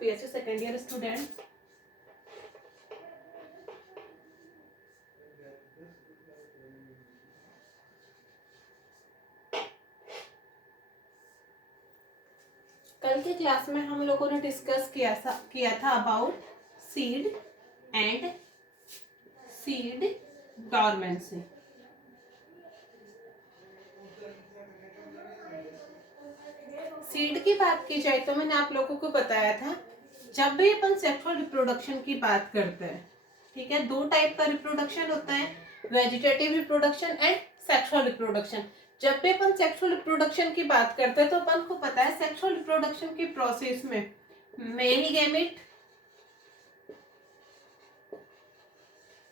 PSC second year students. कल के class में हम लोगों ने डिस्कस किया था about seed and seed dormancy. Seed की बात की जाए तो मैंने आप लोगों को बताया था, जब भी अपन सेक्सुअल रिप्रोडक्शन की बात करते हैं, ठीक है, दो टाइप का रिप्रोडक्शन होता है, vegetative reproduction and sexual reproduction. जब भी अपन सेक्सुअल रिप्रोडक्शन की बात करते हैं तो अपन को पता है सेक्सुअल रिप्रोडक्शन की प्रोसेस में male gamete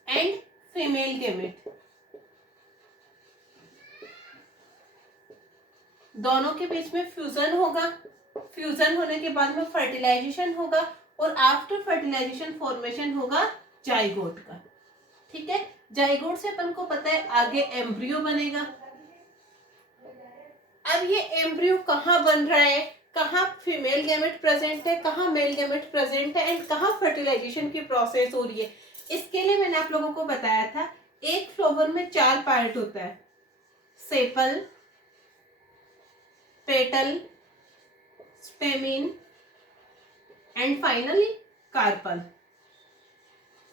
and female gamete दोनों के बीच में फ्यूजन होगा। फ्यूजन होने के बाद में फर्टिलाइजेशन होगा और आफ्टर फर्टिलाइजेशन फॉर्मेशन होगा जाइगोट का। ठीक है, जाइगोट से अपन को पता है आगे एम्ब्रियो बनेगा। अब ये एम्ब्रियो कहाँ बन रहा है, कहाँ फीमेल गैमेट प्रेजेंट है, कहाँ मेल गैमेट प्रेजेंट है एंड कहाँ फर्टिलाइजेशन की प्रोसेस हो रही है, इसके लिए मैंने आप लोगों को बताया था एक फ्लावर में 4 पार्ट होता है, sepal, petal, stamen and finally carpel.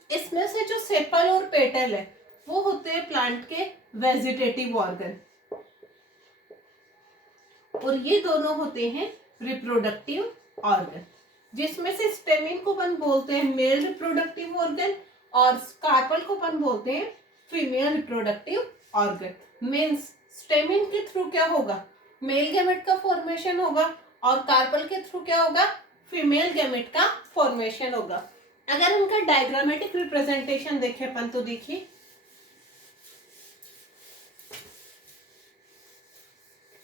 इसमें से जो सेपल और पेटल है वो होते हैं प्लांट के वेजिटेटिव ऑर्गन और ये दोनों होते हैं रिप्रोडक्टिव ऑर्गन, जिसमें से स्टेमिन को अपन बोलते हैं मेल रिप्रोडक्टिव ऑर्गन और कार्पल को अपन बोलते हैं female reproductive organ. Means stamen के थ्रू क्या होगा, मेल गैमेट का फॉर्मेशन होगा और कार्पल के थ्रू क्या होगा, फीमेल गैमेट का फॉर्मेशन होगा। अगर उनका डायग्रामेटिक रिप्रेजेंटेशन देखें अपन तो देखिए,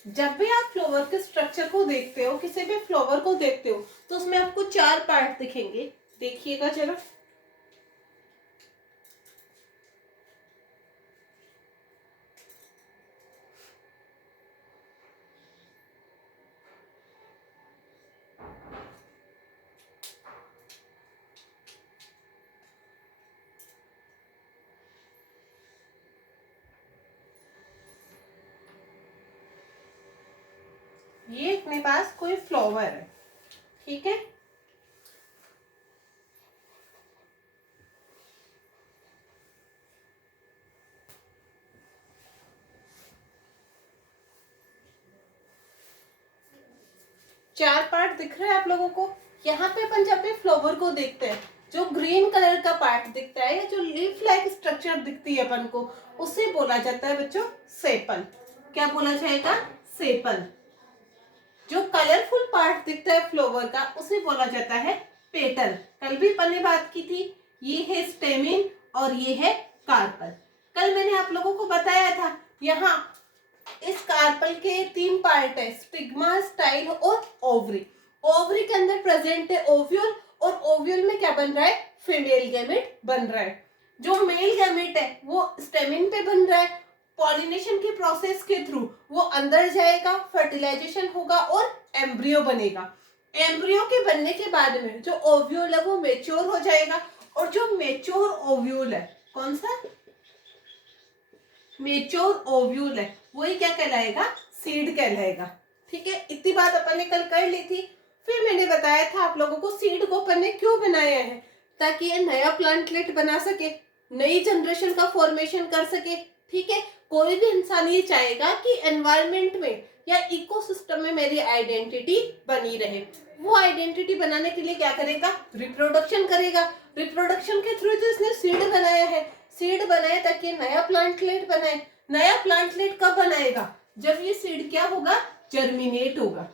जब भी आप फ्लावर के स्ट्रक्चर को देखते हो, किसी भी फ्लावर को देखते हो तो उसमें आपको 4 पार्ट दिखेंगे। देखिएगा जरा, ये अपने पास कोई फ्लावर है, ठीक है, चार पार्ट दिख रहे हैं आप लोगों को। यहाँ पे अपन जब भी फ्लावर को देखते हैं, जो ग्रीन कलर का पार्ट दिखता है या जो लीफ लाइक स्ट्रक्चर दिखती है अपन को, उसे बोला जाता है बच्चों सेपल। क्या बोला जाएगा, सेपल। जो कलरफुल पार्ट दिखता है फ्लावर का उसे बोला जाता है पेटल। कल भी अपन ने बात की थी, ये है स्टेमिन और ये है कार्पल। कल मैंने आप लोगों को बताया था यहाँ इस कार्पल के 3 पार्ट है, स्टिग्मा, स्टाइल और ओवरी। ओवरी के अंदर प्रेजेंट है ओव्यूल और ओव्यूल में क्या बन रहा है, फीमेल गैमेट बन रहा है। जो मेल गैमेट है वो स्टेमिन पे बन रहा है, पॉलिनेशन की प्रोसेस के थ्रू वो अंदर जाएगा, फर्टिलाइजेशन होगा और एम्ब्रियो बनेगा। एम्ब्रियो के बनने के बाद में जो ओव्यूल है वो मेच्योर हो जाएगा और जो मेच्योर ओव्यूल है, कौन सा, मेच्योर ओव्यूल है, वही क्या कहलाएगा, सीड कहलाएगा। ठीक है, इतनी बात अपन ने कल कर ली थी। फिर मैंने बताया था आप लोगों को सीड को अपन ने क्यों बनाया है, ताकि ये नया प्लांटलेट बना सके, नई जनरेशन का फॉर्मेशन कर सके। ठीक है, कोई भी इंसान ये चाहेगा कि एनवायरनमेंट में या इकोसिस्टम में मेरी आइडेंटिटी बनी रहे। वो आइडेंटिटी बनाने के लिए क्या करेगा, रिप्रोडक्शन करेगा। रिप्रोडक्शन के थ्रू तो इसने सीड बनाया है, सीड बनाए ताकि नया प्लांटलेट बनाए। नया प्लांटलेट कब बनाएगा, जब ये सीड क्या होगा, जर्मिनेट होगा।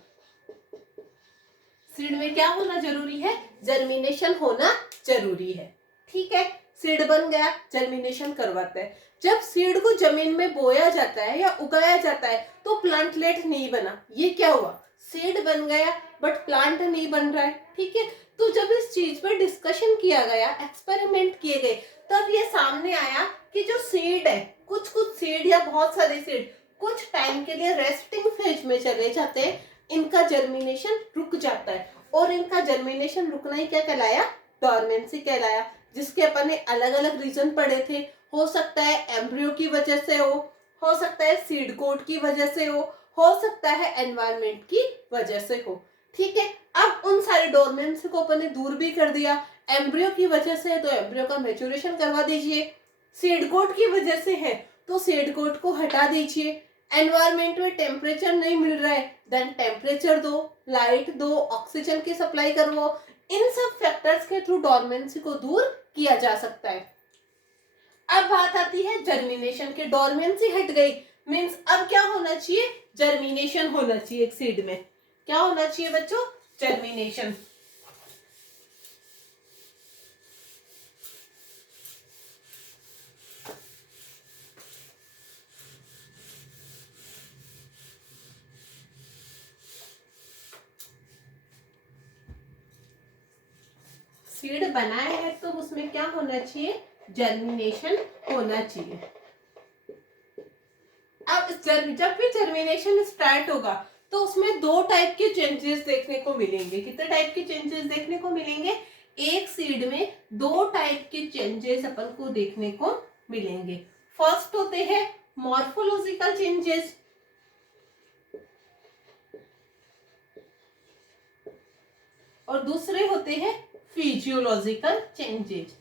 सीड में क्या होना जरूरी है, जर्मिनेशन होना जरूरी है। ठीक है, सीड बन गया, जर्मिनेशन करवाता है। जब सीड को जमीन में बोया जाता है या उगाया जाता है तो प्लांटलेट नहीं बना, ये क्या हुआ, सीड बन गया बट प्लांट नहीं बन रहा है। ठीक है, तो जब इस चीज पर डिस्कशन किया गया, एक्सपेरिमेंट किए गए, तब ये सामने आया कि जो सीड है, कुछ सीड या बहुत सारे सीड कुछ टाइम के लिए रेस्टिंग फेज में चले जाते हैं, इनका जर्मिनेशन रुक जाता है और इनका जर्मिनेशन रुकना ही क्या कहलाया, डॉर्मेंसी कहलाया, जिसके अपन ने अलग अलग रीजन पढ़े थे। हो सकता है एम्ब्रियो की वजह से हो सकता है सीड कोट की वजह से हो सकता है एनवायरमेंट की वजह से हो। ठीक है, अब उन सारे डोरमेंसी को अपन ने दूर भी कर दिया। एम्ब्रियो की वजह से है तो एम्ब्रियो का मैच्योरेशन करवा दीजिए, सीड कोट की वजह से है तो सीड कोट को हटा दीजिए, एनवायरमेंट में टेम्परेचर नहीं मिल रहा है देन टेम्परेचर दो, लाइट दो, ऑक्सीजन की सप्लाई करवाओ। इन सब फैक्टर्स के थ्रू डोरमेंसी को दूर किया जा सकता है। अब बात आती है जर्मिनेशन के, डोरमेंसी हट गई मींस अब क्या होना चाहिए, जर्मिनेशन होना चाहिए। एक सीड में क्या होना चाहिए बच्चों, जर्मिनेशन। सीड बनाए है तो उसमें क्या होना चाहिए, जर्मिनेशन होना चाहिए। अब जब भी जर्मिनेशन स्टार्ट होगा तो उसमें दो टाइप के चेंजेस देखने को मिलेंगे। कितने टाइप के चेंजेस देखने को मिलेंगे, एक सीड में दो टाइप के चेंजेस अपन को देखने को मिलेंगे। फर्स्ट होते हैं मॉर्फोलॉजिकल चेंजेस, और दूसरे होते हैं फिजियोलॉजिकल चेंजेस।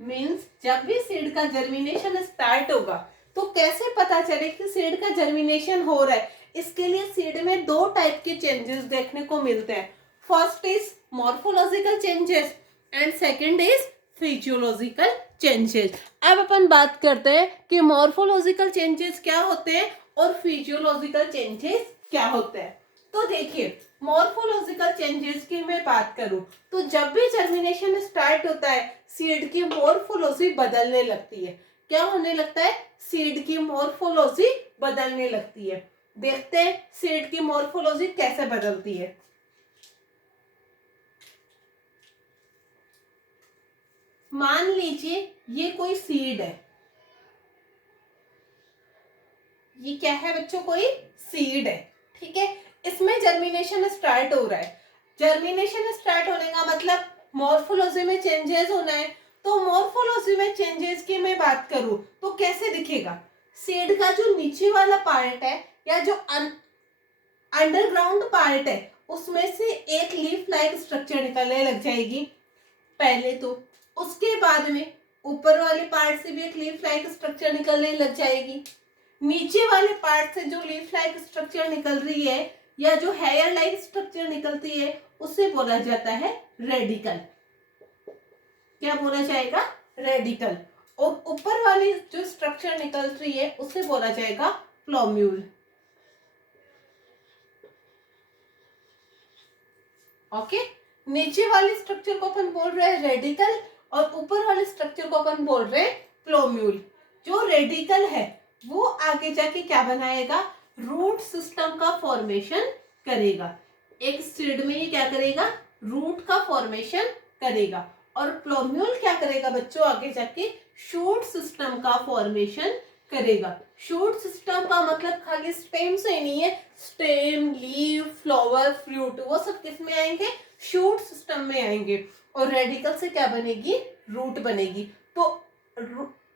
मीन्स जब भी सीड का जर्मिनेशन स्टार्ट होगा तो कैसे पता चले कि सीड का जर्मिनेशन हो रहा है, इसके लिए सीड में दो टाइप के चेंजेस देखने को मिलते हैं। First is morphological changes and second is physiological changes. अब अपन बात करते हैं कि मॉर्फोलॉजिकल चेंजेस क्या होते हैं और फिजियोलॉजिकल चेंजेस क्या होते हैं। तो देखिए, मॉर्फोलॉजिकल चेंजेस की मैं बात करूं तो जब भी जर्मिनेशन स्टार्ट होता है सीड की मॉर्फोलॉजी बदलने लगती है। क्या होने लगता है, सीड की मॉर्फोलॉजी बदलने लगती है। देखते हैं सीड की मॉर्फोलॉजी कैसे बदलती है। मान लीजिए ये कोई सीड है, ये क्या है बच्चों, कोई सीड है। ठीक है, इसमें जर्मिनेशन स्टार्ट हो रहा है। जर्मिनेशन स्टार्ट होने का मतलब मॉर्फोलॉजी में चेंजेस होना है। तो मॉर्फोलॉजी में चेंजेस की मैं बात करूं तो कैसे दिखेगा, सीड का जो नीचे वाला पार्ट है या जो अंडरग्राउंड पार्ट है उसमें से एक लीफ लाइक स्ट्रक्चर निकलने लग जाएगी पहले तो। उसके बाद में ऊपर वाले पार्ट से भी एक लीफ लाइक स्ट्रक्चर निकलने लग जाएगी। नीचे वाले पार्ट से जो लीफ लाइक स्ट्रक्चर निकल रही है या जो हेयर लाइक स्ट्रक्चर निकलती है उसे बोला जाता है रेडिकल। क्या बोला जाएगा, रेडिकल। और ऊपर वाली जो स्ट्रक्चर निकल रही है उसे बोला जाएगा प्लोम्यूल। ओके, नीचे वाले स्ट्रक्चर को अपन बोल रहे हैं रेडिकल और ऊपर वाले स्ट्रक्चर को अपन बोल रहे हैं प्लोम्यूल। जो रेडिकल है वो आगे जाके क्या बनाएगा, रूट सिस्टम का फॉर्मेशन करेगा। एक सीड में ये क्या करेगा, रूट का फॉर्मेशन करेगा। और प्लोम्यूल क्या करेगा बच्चों, आगे जाके शूट सिस्टम का फॉर्मेशन करेगा। शूट सिस्टम का मतलब खाली स्टेम से नहीं है, स्टेम, लीफ, फ्लावर, फ्रूट वो सब किस में आएंगे, शूट सिस्टम में आएंगे। और रेडिकल से क्या बनेगी, रूट बनेगी। तो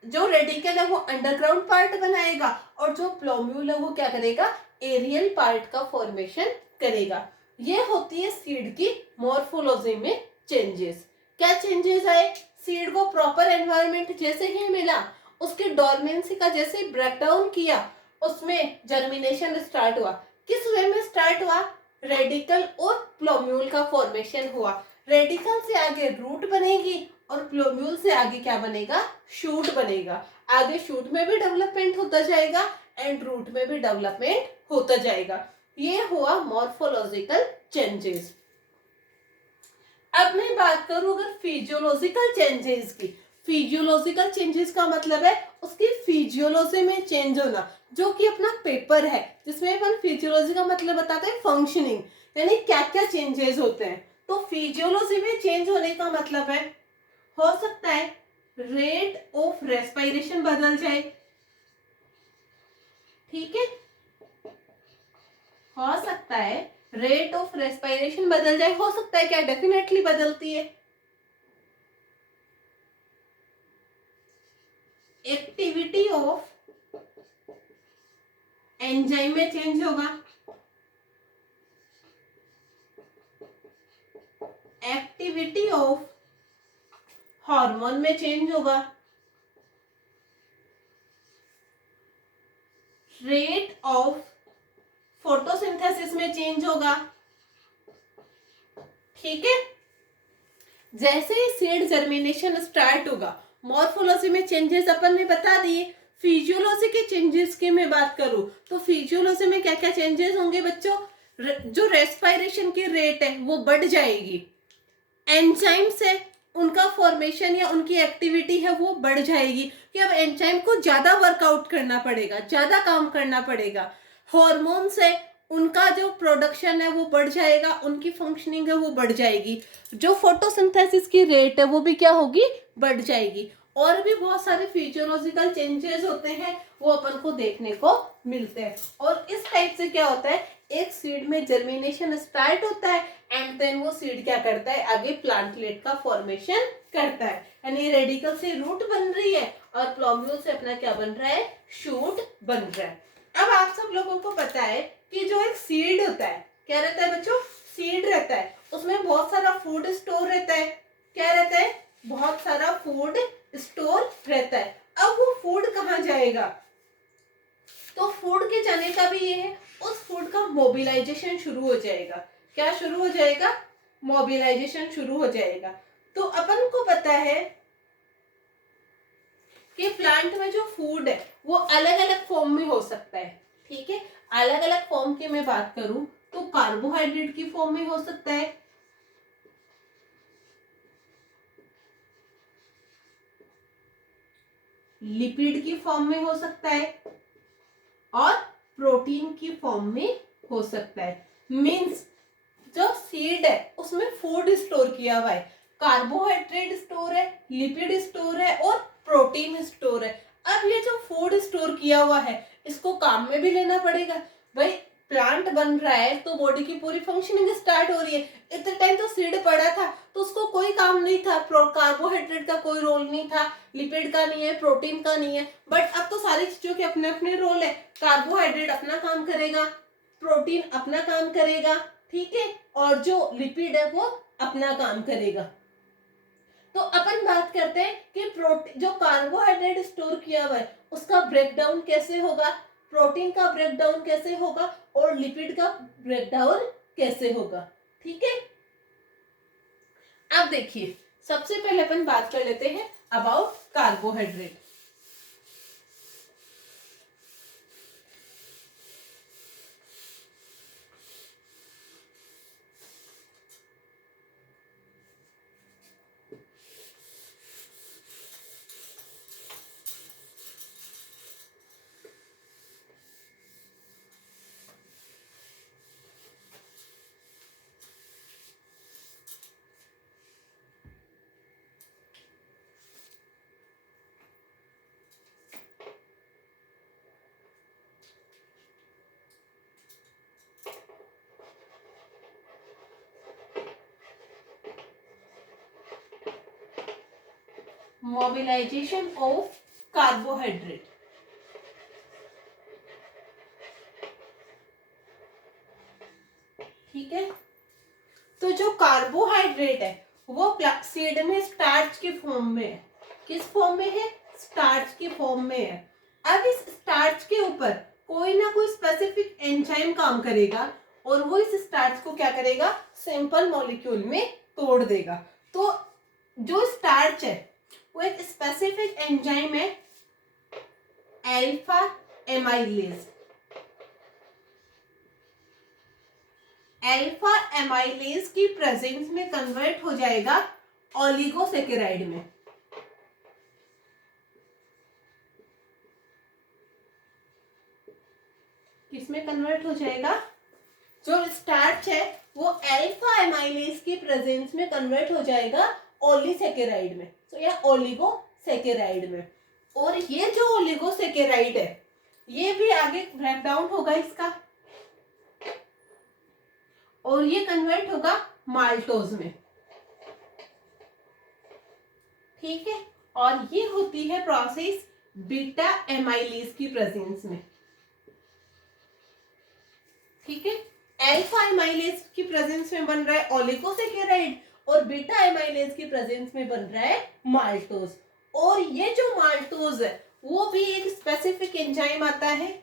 जो रेडिकल है वो अंडरग्राउंड पार्ट बनाएगा और जो प्लोम्यूल है वो क्या करेगा, एरियल पार्ट का फॉर्मेशन करेगा। ये होती है सीड की मॉर्फोलॉजी में चेंजेस। क्या चेंजेस आए, सीड को प्रॉपर एनवायरनमेंट जैसे ही मिला, उसकी डोरमेंसी का जैसे ब्रेकडाउन किया, उसमें जर्मिनेशन स्टार्ट हुआ। किस वे में स्टार्ट हुआ, रेडिकल और प्लोम्यूल का फॉर्मेशन हुआ। रेडिकल से आगे रूट बनेगी और प्लोम्यूल से आगे क्या बनेगा, शूट बनेगा। आगे शूट में भी डेवलपमेंट होता जाएगा एंड रूट में भी डेवलपमेंट होता जाएगा। ये हुआ मॉर्फोलॉजिकल चेंजेस। अब मैं बात करूं अगर फिजियोलॉजिकल चेंजेस की। फिजियोलॉजिकल चेंजेस का मतलब है उसकी फिजियोलॉजी में चेंज होना, जो कि अपना पेपर है जिसमें अपन फिजियोलॉजी का मतलब बताते हैं फंक्शनिंग, यानी क्या क्या चेंजेस होते हैं। तो फिजियोलॉजी में चेंज होने का मतलब है, हो सकता है रेट ऑफ रेस्पिरेशन बदल जाए। ठीक है, हो सकता है रेट ऑफ रेस्पिरेशन बदल जाए, हो सकता है क्या, डेफिनेटली बदलती है। एक्टिविटी ऑफ एंजाइम में चेंज होगा, एक्टिविटी ऑफ हार्मोन में चेंज होगा, रेट ऑफ फोटोसिंथेसिस में चेंज होगा। ठीक है, जैसे ही सीड जर्मिनेशन स्टार्ट होगा, मॉर्फोलॉजी में चेंजेस अपन ने बता दिए। फिजियोलॉजी के चेंजेस की मैं बात करूं तो फिजियोलॉजी में क्या क्या चेंजेस होंगे बच्चों, जो रेस्पिरेशन की रेट है वो बढ़ जाएगी, एंजाइम्स है उनका फॉर्मेशन या उनकी एक्टिविटी है वो बढ़ जाएगी, कि अब एंजाइम को ज्यादा वर्कआउट करना पड़ेगा, ज्यादा काम करना पड़ेगा। हॉर्मोन्स है उनका जो प्रोडक्शन है वो बढ़ जाएगा, उनकी फंक्शनिंग है वो बढ़ जाएगी, जो फोटोसिंथेसिस की रेट है वो भी क्या होगी, बढ़ जाएगी। और भी बहुत सारे फिजियोलॉजिकल चेंजेस होते हैं वो अपन को देखने को मिलते हैं। और इस टाइप से क्या होता है, एक सीड में जर्मिनेशन स्टार्ट होता है एंड देन वो सीड क्या करता है, आगे प्लांटलेट का फॉर्मेशन करता है, यानी रेडिकल से रूट बन रही है और प्लोम्यूल से अपना क्या बन रहा है, शूट बन रहा है। अब आप सब लोगों को पता है कि जो एक सीड होता है, क्या रहता है बच्चों, सीड रहता है, उसमें बहुत सारा फूड स्टोर रहता है। क्या रहता है, बहुत सारा फूड स्टोर रहता है। अब वो फूड कहाँ जाएगा, तो फूड के जाने का भी ये है, उस फूड का मोबिलाइजेशन शुरू हो जाएगा। क्या शुरू हो जाएगा, मोबिलाइजेशन शुरू हो जाएगा। तो अपन को पता है कि प्लांट में जो फूड है वो अलग अलग फॉर्म में हो सकता है। ठीक है, अलग अलग फॉर्म की मैं बात करूं तो कार्बोहाइड्रेट की फॉर्म में हो सकता है, लिपिड की फॉर्म में हो सकता है और प्रोटीन की फॉर्म में हो सकता है। मींस जो सीड है उसमें फूड स्टोर किया हुआ है, कार्बोहाइड्रेट स्टोर है, लिपिड स्टोर है और प्रोटीन स्टोर है। अब ये जो फूड स्टोर किया हुआ है इसको काम में भी लेना पड़ेगा। भाई प्लांट बन रहा है तो बॉडी की पूरी फंक्शनिंग स्टार्ट हो रही है, इतने टाइम तो सीड पड़ा था तो उसको कोई काम नहीं था, कार्बोहाइड्रेट का कोई रोल नहीं था, लिपिड का नहीं है, प्रोटीन का नहीं है। बट अब तो सारी चीजों के अपने अपने रोल है, कार्बोहाइड्रेट अपना काम करेगा, प्रोटीन अपना काम करेगा, ठीक है, और जो लिपिड है वो अपना काम करेगा। तो अपन बात करते हैं कि प्रोटीन, जो कार्बोहाइड्रेट स्टोर किया हुआ है उसका ब्रेकडाउन कैसे होगा, प्रोटीन का ब्रेकडाउन कैसे होगा और लिपिड का ब्रेकडाउन कैसे होगा। ठीक है, अब देखिए सबसे पहले अपन बात कर लेते हैं about carbohydrate. Mobilization of carbohydrate. ठीक है, तो जो कार्बोहाइड्रेट है वो सीड में स्टार्च के फॉर्म में है। किस फॉर्म में है, स्टार्च के फॉर्म में है। अब इस स्टार्च के ऊपर कोई ना कोई स्पेसिफिक एंजाइम काम करेगा और वो इस स्टार्च को क्या करेगा, सिंपल मॉलिक्यूल में तोड़ देगा। तो जो स्टार्च है वो एक स्पेसिफिक एंजाइम है, अल्फा एमाइलेज। अल्फा एमाइलेज की प्रेजेंस में कन्वर्ट हो जाएगा ओलिगोसेकेराइड में। किसमें कन्वर्ट हो जाएगा, जो स्टार्च है वो अल्फा एमाइलेज की प्रेजेंस में कन्वर्ट हो जाएगा ओलिसेकेराइड में, तो या ओलिगोसेकेराइड में। और ये जो ओलिगोसेकेराइड है ये भी आगे ब्रेकडाउन होगा इसका, और ये कन्वर्ट होगा माल्टोज में, ठीक है। और ये होती है प्रोसेस बीटा एमाइलेज की प्रेजेंस में, ठीक है। अल्फा एमाइलेज की प्रेजेंस में बन रहा है ओलिगोसैकेराइड और बीटा एमाइलेज की प्रेजेंस में बन रहा है माल्टोज। और ये जो माल्टोज है वो भी एक स्पेसिफिक एंजाइम आता है,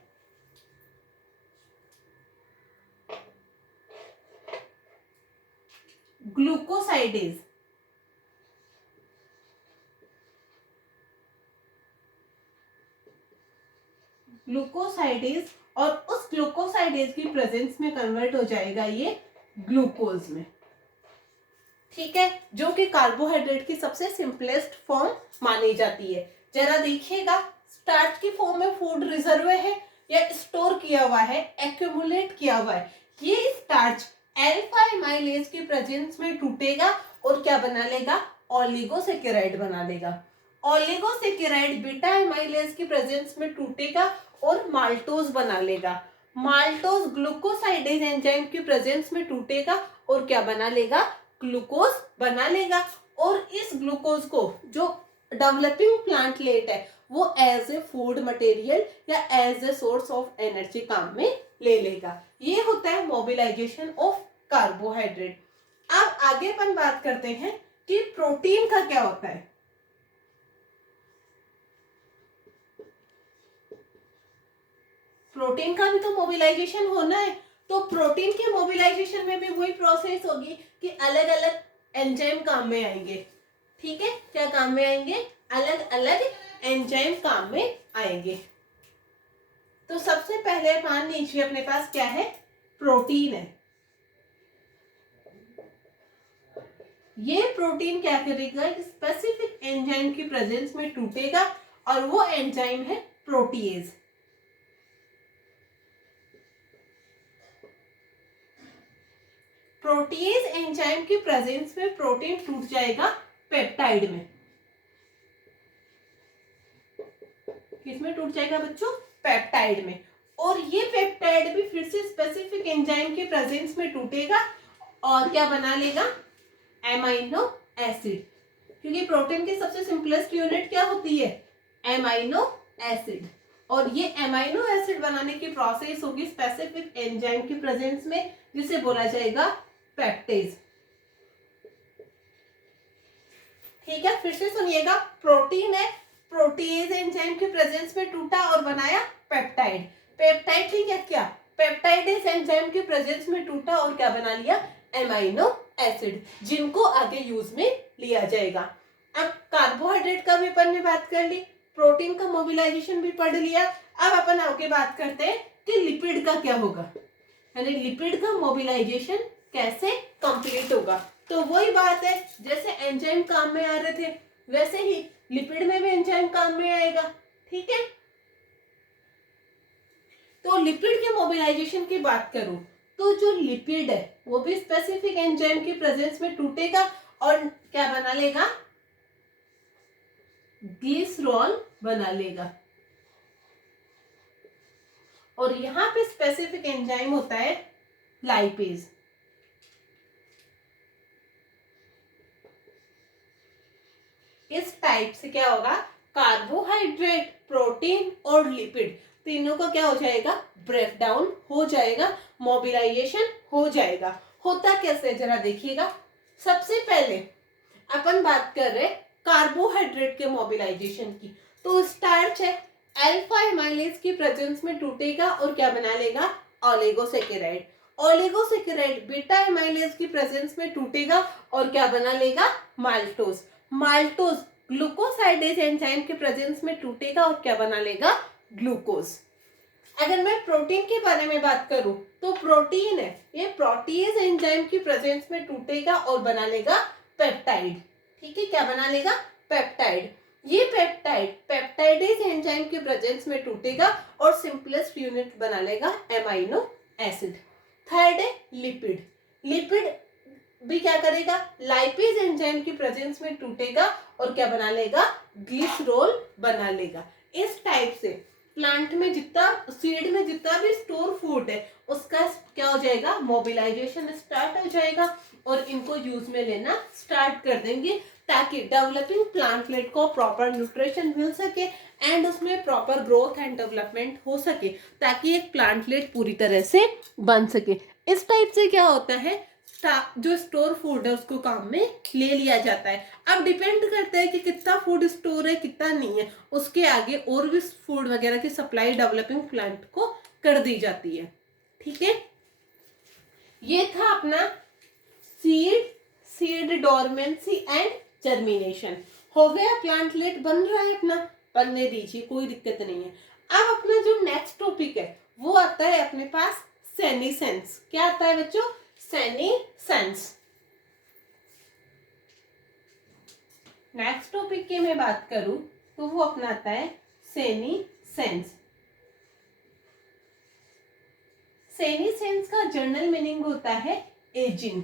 ग्लूकोसाइडेज। ग्लूकोसाइडेज और उस ग्लूकोसाइडेज की प्रेजेंस में कन्वर्ट हो जाएगा ये ग्लूकोज में, ठीक है, जो कि कार्बोहाइड्रेट की सबसे सिंपलेस्ट फॉर्म मानी जाती है। जरा देखिएगा, स्टार्च की फॉर्म में फूड रिजर्व है या स्टोर किया हुआ है, एक्यूमुलेट किया हुआ है। ये स्टार्च अल्फा एमाइलेज की प्रेजेंस में टूटेगा और क्या बना लेगा, ओलिगोसैकेराइड बना लेगा। ओलिगोसैकेराइड बीटा एमाइलेज की प्रेजेंस में टूटेगा और माल्टोज बना लेगा। माल्टोज ग्लूकोसाइडेज एंजाइम की प्रेजेंस में टूटेगा और क्या बना लेगा, ग्लूकोज बना लेगा। और इस ग्लूकोज को जो डेवलपिंग प्लांटलेट है वो एज ए फूड मटेरियल या as a source of energy काम में ले लेगा। ये होता है मोबिलाइजेशन ऑफ कार्बोहाइड्रेट। अब आगे अपन बात करते हैं कि प्रोटीन का क्या होता है। प्रोटीन का भी तो मोबिलाइजेशन होना है, तो प्रोटीन के मोबिलाइजेशन में भी वही प्रोसेस होगी कि अलग अलग एंजाइम काम में आएंगे, ठीक है। क्या काम में आएंगे, अलग अलग एंजाइम काम में आएंगे। तो सबसे पहले मान लीजिए अपने पास क्या है, प्रोटीन है। ये प्रोटीन क्या करेगा, स्पेसिफिक एंजाइम की प्रेजेंस में टूटेगा और वो एंजाइम है प्रोटीएज। प्रोटीएज एंजाइम की प्रेजेंस में प्रोटीन टूट जाएगा पेप्टाइड में। किसमें टूट जाएगा बच्चों, पेप्टाइड में। और ये पेप्टाइड भी फिर से स्पेसिफिक एंजाइम के प्रेजेंस में टूटेगा और क्या बना लेगा, एमाइनो एसिड। क्योंकि प्रोटीन की सबसे सिंपलेस्ट यूनिट क्या होती है, एमाइनो एसिड। और ये एमाइनो एसिड बनाने की प्रोसेस होगी स्पेसिफिक एंजाइम की प्रेजेंस में, जिसे बोला जाएगा पेप्टेज, ठीक है। फिर से सुनिएगा, प्रोटीन है, प्रोटीज एंजाइम के प्रेजेंस में टूटा और बनाया पेप्टाइड। पेप्टाइड ठीक है, क्या पेप्टाइडेज एंजाइम के प्रेजेंस में टूटा और क्या बना लिया, एमाइनो एसिड, जिनको आगे यूज में लिया जाएगा। अब कार्बोहाइड्रेट का भी अपन ने बात कर ली, प्रोटीन का मोबिलाइजेशन भी पढ़ लिया। अब अपन आगे बात करते हैं कि लिपिड का क्या होगा, यानी लिपिड का मोबिलाइजेशन कैसे कंप्लीट होगा। तो वही बात है, जैसे एंजाइम काम में आ रहे थे वैसे ही लिपिड में भी एंजाइम काम में आएगा, ठीक है। तो लिपिड के मोबिलाइजेशन की बात करूं तो जो लिपिड है वो भी स्पेसिफिक एंजाइम की प्रेजेंस में टूटेगा और क्या बना लेगा, ग्लिसरॉल बना लेगा। और यहां पे स्पेसिफिक एंजाइम होता है लाइपेज। इस टाइप से क्या होगा, कार्बोहाइड्रेट, प्रोटीन और लिपिड तीनों का क्या हो जाएगा, ब्रेक डाउन हो जाएगा, मोबिलाइजेशन हो जाएगा। होता कैसे जरा देखिएगा। सबसे पहले अपन बात कर रहे कार्बोहाइड्रेट के मोबिलाइजेशन की। तो स्टार्च है, अल्फा एमाइलेज की प्रेजेंस में टूटेगा और क्या बना लेगा, ओलिगोसैकेराइड। ओलिगोसैकेराइड बीटा एमाइलेज की प्रेजेंस में टूटेगा और क्या बना लेगा, माल्टोज। माल्टोज ग्लूकोसाइडेज एंजाइम के प्रेजेंस में टूटेगा और क्या बना लेगा, ग्लूकोज। अगर मैं प्रोटीन के बारे में बात करूं तो प्रोटीन है, ये प्रोटीज एंजाइम की प्रेजेंस में टूटेगा और बना लेगा पेप्टाइड, ठीक है। क्या बना लेगा, पेप्टाइड। ये पेप्टाइड पेप्टाइडेज एंजाइम के प्रेजेंस में टूटेगा और सिंपलेस्ट यूनिट बना लेगा एमाइनो एसिड। थर्ड है लिपिड। लिपिड भी क्या करेगा, लाइपेज एंजाइम की प्रेजेंस में टूटेगा और क्या बना लेगा, ग्लिसरॉल बना लेगा। इस टाइप से प्लांट में जितना सीड में जितना भी स्टोर फूड है उसका क्या हो जाएगा, मोबिलाइजेशन स्टार्ट हो जाएगा और इनको यूज में लेना स्टार्ट कर देंगे ताकि डेवलपिंग प्लांटलेट को प्रॉपर न्यूट्रिशन मिल सके एंड उसमें प्रॉपर ग्रोथ एंड डेवलपमेंट हो सके ताकि एक प्लांटलेट पूरी तरह से बन सके। इस टाइप से क्या होता है, जो स्टोर फूड है उसको काम में ले लिया जाता है। अब डिपेंड करता है कि कितना फूड स्टोर है कितना नहीं है, उसके आगे और भी फूड वगैरह की सप्लाई डेवलपिंग प्लांट को कर दी जाती है। ठीक है, ये था अपना सीड डोरमेंसी एंड जर्मिनेशन। हो गया, प्लांटलेट बन रहा है अपना, बनने दीजिए, कोई दिक्कत नहीं है। अब अपना जो नेक्स्ट टॉपिक है वो आता है अपने पास सेनीसेंस। क्या आता है बच्चों, सेनीसेंस। नेक्स्ट टॉपिक की मैं बात करूं तो वो अपना आता है सेनीसेंस। सेनीसेंस का जनरल मीनिंग होता है एजिंग।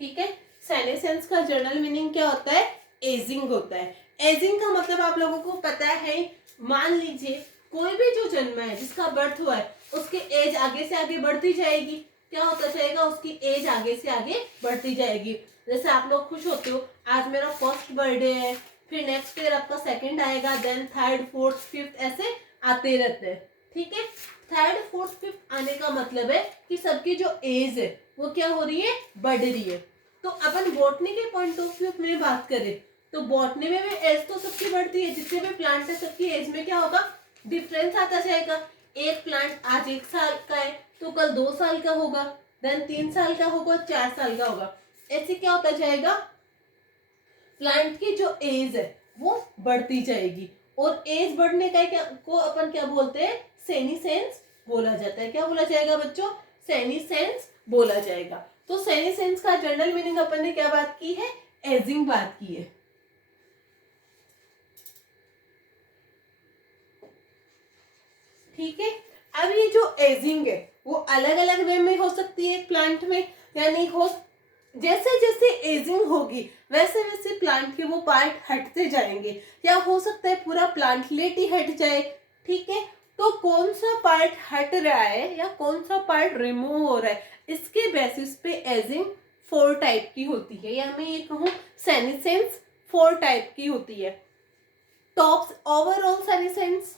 ठीक है, सेनीसेंस का जनरल मीनिंग क्या होता है, एजिंग होता है। एजिंग का मतलब आप लोगों को पता है, मान लीजिए कोई भी जो जन्मा है जिसका बर्थ हुआ है उसकी एज आगे से आगे बढ़ती जाएगी। क्या होता जाएगा, उसकी एज आगे से आगे बढ़ती जाएगी। जैसे आप लोग खुश होते हो, आज मेरा फर्स्ट बर्थडे है, फिर नेक्स्ट ईयर आपका सेकंड आएगा, देन थर्ड फोर्थ फिफ्थ ऐसे आते रहते हैं। ठीक है, थर्ड फोर्थ फिफ्थ आने का मतलब है कि सबकी जो एज है वो क्या हो रही है, बढ़ रही है। तो अपन बॉटनी के पॉइंट ऑफ व्यू में बात करें तो बॉटनी में भी एज तो सबकी बढ़ती है, जितने भी प्लांट है सबकी एज में क्या होगा, डिफरेंस आता जाएगा। एक प्लांट आज 1 साल का है तो कल 2 साल का होगा, देन 3 साल का होगा, 4 साल का होगा। ऐसे क्या होता जाएगा, प्लांट की जो एज है वो बढ़ती जाएगी। और एज बढ़ने का क्या को अपन क्या बोलते हैं, सेनीसेंस बोला जाता है। क्या बोला जाएगा बच्चों, सेनीसेंस बोला जाएगा। तो सेनीसेंस का जनरल मीनिंग अपन ने क्या बात की है, एजिंग बात की है। ठीक है, अब ये जो एजिंग है वो अलग अलग वे में हो सकती है प्लांट में, यानी हो जैसे जैसे एजिंग होगी वैसे वैसे प्लांट के वो पार्ट हटते जाएंगे, या हो सकता है पूरा प्लांटलेट ही हट जाए। ठीक है, तो कौन सा पार्ट हट रहा है या कौन सा पार्ट रिमूव हो रहा है, इसके बेसिस पे एजिंग 4 टाइप की होती है, या मैं ये कहूँ सेनीसेंस 4 टाइप की होती है। टॉप ओवरऑल सेनीसेंस,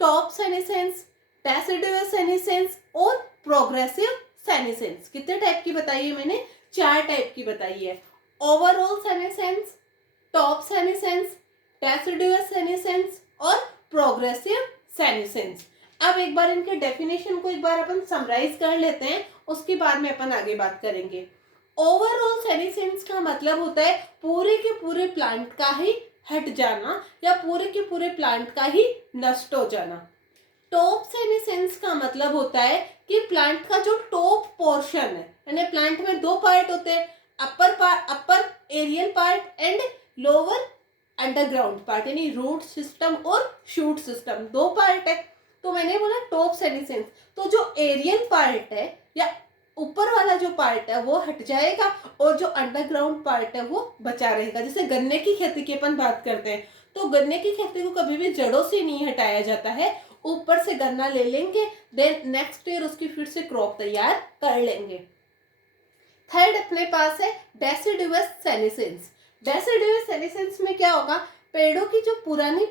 टॉप सेनीसेंस, डेसिडुअस सेनीसेंस और प्रोग्रेसिव सेनीसेंस। कितने टाइप की बताई है मैंने, 4 टाइप की बताई है। ओवरऑल सेनीसेंस, टॉप सेनीसेंस, डेसिडुअस सेनीसेंस और प्रोग्रेसिव सेनीसेंस। अब एक बार इनके डेफिनेशन को एक बार अपन समराइज कर लेते हैं, उसके बाद में अपन आगे बात करेंगे। ओवरऑल सेनीसेंस का मतलब होता है पूरे के पूरे प्लांट का ही हट जाना या पूरे के पूरे प्लांट का ही नष्ट हो जाना। टॉप सेनीसेंस का मतलब होता है कि प्लांट का जो टॉप पोर्शन है, यानी प्लांट में 2 पार्ट होते हैं, upper aerial part and lower underground part, यानी रूट सिस्टम और शूट सिस्टम 2 पार्ट है। तो मैंने बोला टॉप सेनीसेंस, तो जो एरियल पार्ट है या ऊपर वाला जो पार्ट है वो हट जाएगा और जो अंडरग्राउंड पार्ट है वो बचा रहेगा। जैसे गन्ने की खेती की अपन बात करते हैं तो गन्ने की खेती को कभी भी जड़ों से नहीं हटाया जाता है, ऊपर से गन्ना ले लेंगे, देन नेक्स्ट ईयर उसकी फिर से क्रॉप तैयार कर लेंगे। थर्ड अपने पास है डेसिडुअस सेनीसेंस। डेसिडुअस सेनीसेंस में क्या होगा, पेड़ों की जो पुरानी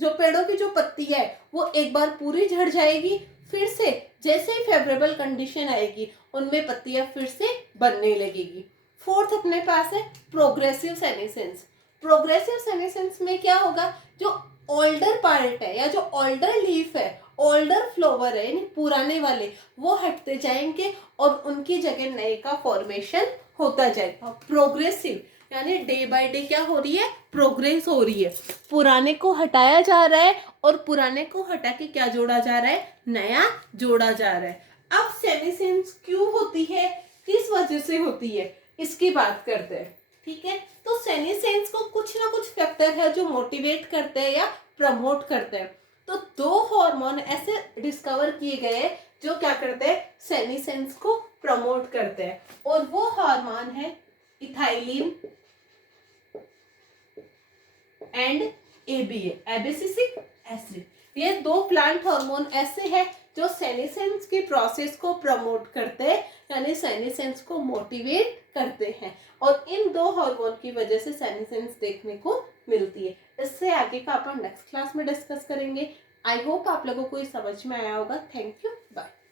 पेड़ों की जो पत्ती है वो एक बार पूरी झड़ जाएगी, फिर से जैसे ही फेवरेबल कंडीशन आएगी उनमें पत्तियां फिर से बनने लगेगी। फोर्थ अपने पास है प्रोग्रेसिव सेनीसेंस। प्रोग्रेसिव सेनीसेंस में क्या होगा, जो ओल्डर पार्ट है या जो ओल्डर लीफ है, ओल्डर फ्लावर है, यानी पुराने वाले वो हटते जाएंगे और उनकी जगह नए का फॉर्मेशन होता जाएगा। प्रोग्रेसिव यानी डे बाय डे क्या हो रही है, प्रोग्रेस हो रही है, पुराने को हटाया जा रहा है और पुराने को हटा के क्या जोड़ा जा रहा है, नया जोड़ा जा रहा है। अब सेनीसेंस क्यों होती है, किस वजह से होती है, इसकी बात करते हैं। ठीक है, तो सेनीसेंस को कुछ ना कुछ फैक्टर है जो मोटिवेट करते हैं या प्रमोट करते हैं। तो 2 हार्मोन ऐसे डिस्कवर किए गए जो क्या करते हैं, सेनीसेंस को प्रमोट करते हैं, और वो हार्मोन है इथाइलिन एंड AB है, एबीसिसिक एसिड। ये दो प्लांट हार्मोन ऐसे हैं जो सेनेसेंस की प्रोसेस को प्रमोट करते हैं, यानी सेनेसेंस को मोटिवेट करते हैं, और इन दो हार्मोन की वजह से सेनेसेंस देखने को मिलती है। इससे आगे का अपन नेक्स्ट क्लास में डिस्कस करेंगे। आई होप आप लोगों को ये समझ में आया होगा। Thank you, bye.